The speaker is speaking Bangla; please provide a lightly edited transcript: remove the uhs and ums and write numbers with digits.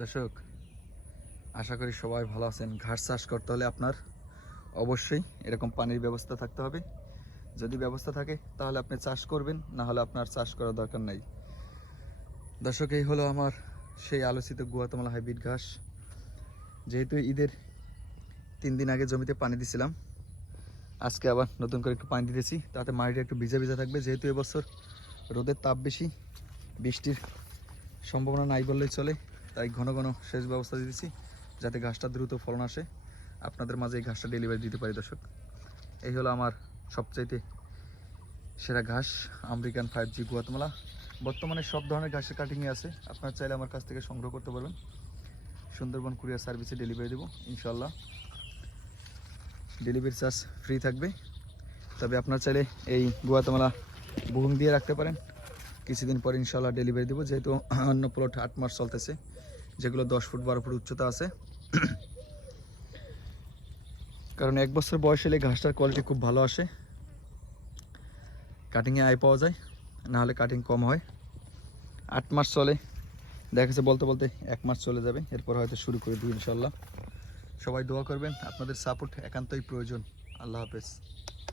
দর্শক, আশা করি সবাই ভালো আছেন। ঘাস চাষ করতে হলে আপনার অবশ্যই এরকম পানির ব্যবস্থা থাকতে হবে। যদি ব্যবস্থা থাকে তাহলে আপনি চাষ করবেন, না হলে আপনার চাষ করার দরকার নাই। দর্শক, এই হলো আমার সেই আলোচিত গুয়াতেমালা হাইব্রিড ঘাস। যেহেতু ঈদের 3 দিন আগে জমিতে পানি দিছিলাম, আজকে আবার নতুন করে একটু পানি দিতেছি, তাতে মাটিটা একটু ভিজা ভিজা থাকবে। যেহেতু এবছর রোদের তাপ বেশি, বৃষ্টির সম্ভাবনা নাই বললেই চলে, তাই ঘন ঘন সেচ ব্যবস্থা দিতেছি যাতে ঘাসটা দ্রুত ফলন আসে, আপনাদের মাঝে এই ঘাসটা ডেলিভারি দিতে পারি। দর্শক, এই হলো আমার সবচাইতে সেরা ঘাস, আমেরিকান 5G গুয়াতেমালা। বর্তমানে সব ধরনের ঘাসের কাটিংয়ে আছে, আপনারা চাইলে আমার কাছ থেকে সংগ্রহ করতে পারবেন। সুন্দরবন কুরিয়ার সার্ভিসে ডেলিভারি দেবো ইনশাল্লাহ। ডেলিভারি চার্জ ফ্রি থাকবে। তবে আপনারা চাইলে এই গুয়াতেমালা বুকিং দিয়ে রাখতে পারেন, কিছুদিন পর ইনশাল্লাহ ডেলিভারি দেবো। যেহেতু অন্য প্লট 8 মাস চলতেছে, যেগুলো 10 ফুট 12 ফুট উচ্চতা আছে। কারণ 1 বছর বয়স হলে ঘাসটার কোয়ালিটি খুব ভালো আসে, কাটিংয়ে আয় পাওয়া যায়, না হলে কাটিং কম হয়। 8 মাস চলে, দেখা যাচ্ছে বলতে বলতে 1 মাস চলে যাবে, এরপর হয়তো শুরু করে দিই ইনশাল্লাহ। সবাই দোয়া করবেন, আপনাদের সাপোর্ট একান্তই প্রয়োজন। আল্লাহ হাফেজ।